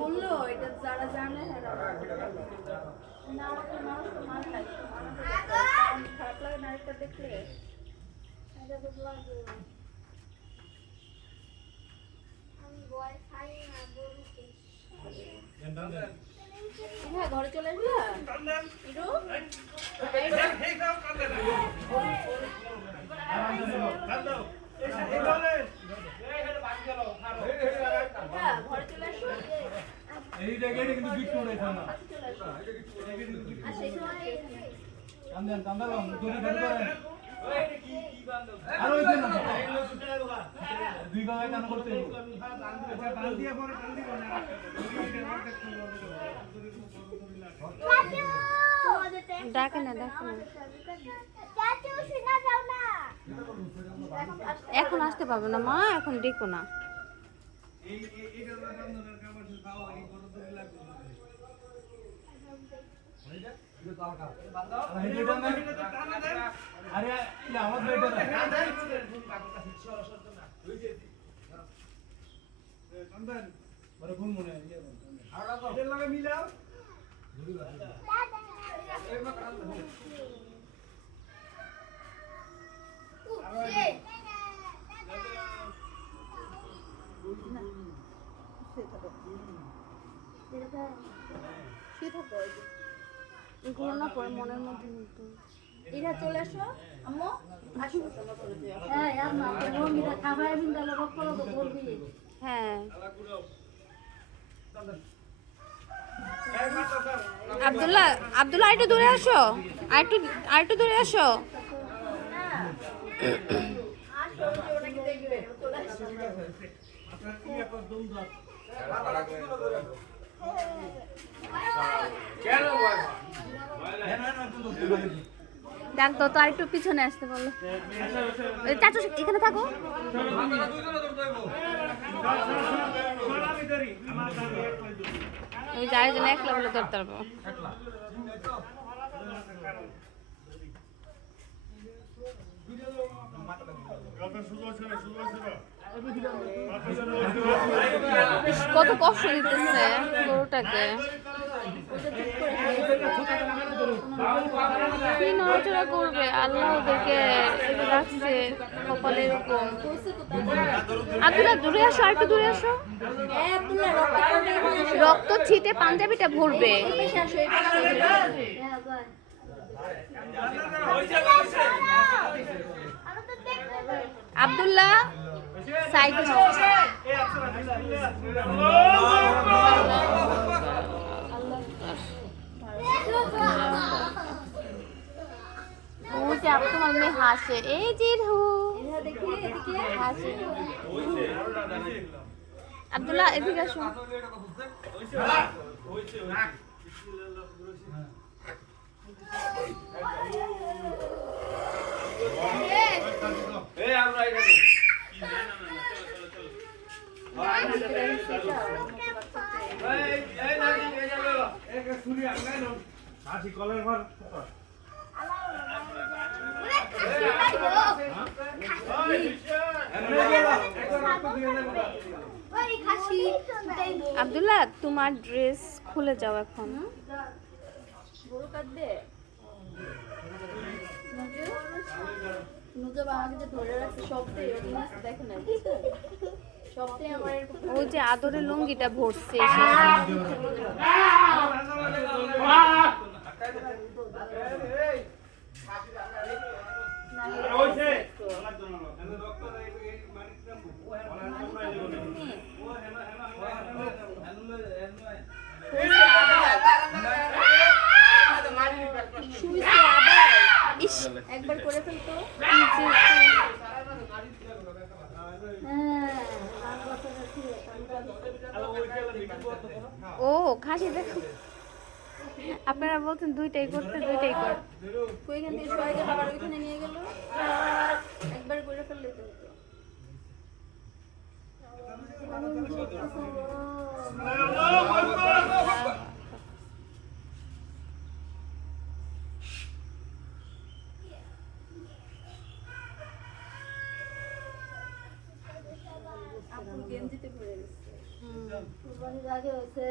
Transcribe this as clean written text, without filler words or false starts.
বললো এটা যারা জানে না মানুষ তো মান লাগে খারাপ লাগে না একটা দেখলে হ্যাঁ ঘরে চলে ডাকে না এখন আসতে পারবে না মা, এখন ডেকো না। ঘটনা পরে মনের মধ্যে নিত এরা চলে আসো আম্মু আসো হ্যাঁ আব্দুল্লাহ আব্দুল্লাহ একটু দূরে আসো, আর একটু দূরে আসো। ডাক দাও তো, আর একটু পিছনে আসতে বলো। চাচু এখানে থাকো। ওই যার জন্য একলা বলে ধরতে পারবো। কত কষ্ট দিতেছে গরুটাকে, কি নড়াচড়া করবে। আল্লাহ ওদেরকে রাখছে কপালে এরকম। আব্দুল্লাহ দূরে আসো, আর একটু দূরে আসো। রক্ত ছিটে পাঞ্জাবিটা ভরবে। আব্দুল্লাহ সাইড হও। তোমার মেয়ে হাসে, এই যে হাসে। আব্দুল্লাহ এদিকে আসো। আব্দুল্লাহ তোমার ড্রেস খুলে যাও এখন। গরু কাটবে নুজব আমাকে যে ধরে রাখছে সবটাই দেখে না সবটাই আমার ওই যে আদরের লুঙ্গিটা ভরছে। একবার করে ফেলতো। ও খাসি দেখো, আপনারা বলছেন দুইটাই করতে, দুইটাই কর। ওইখান থেকে সবাই বাবার ওইখানে নিয়ে গেল, একবার করে ফেললে তো আপুর গেঞ্জিতে পড়ে গেছে। হুম। কুরবানির আগে হয়েছে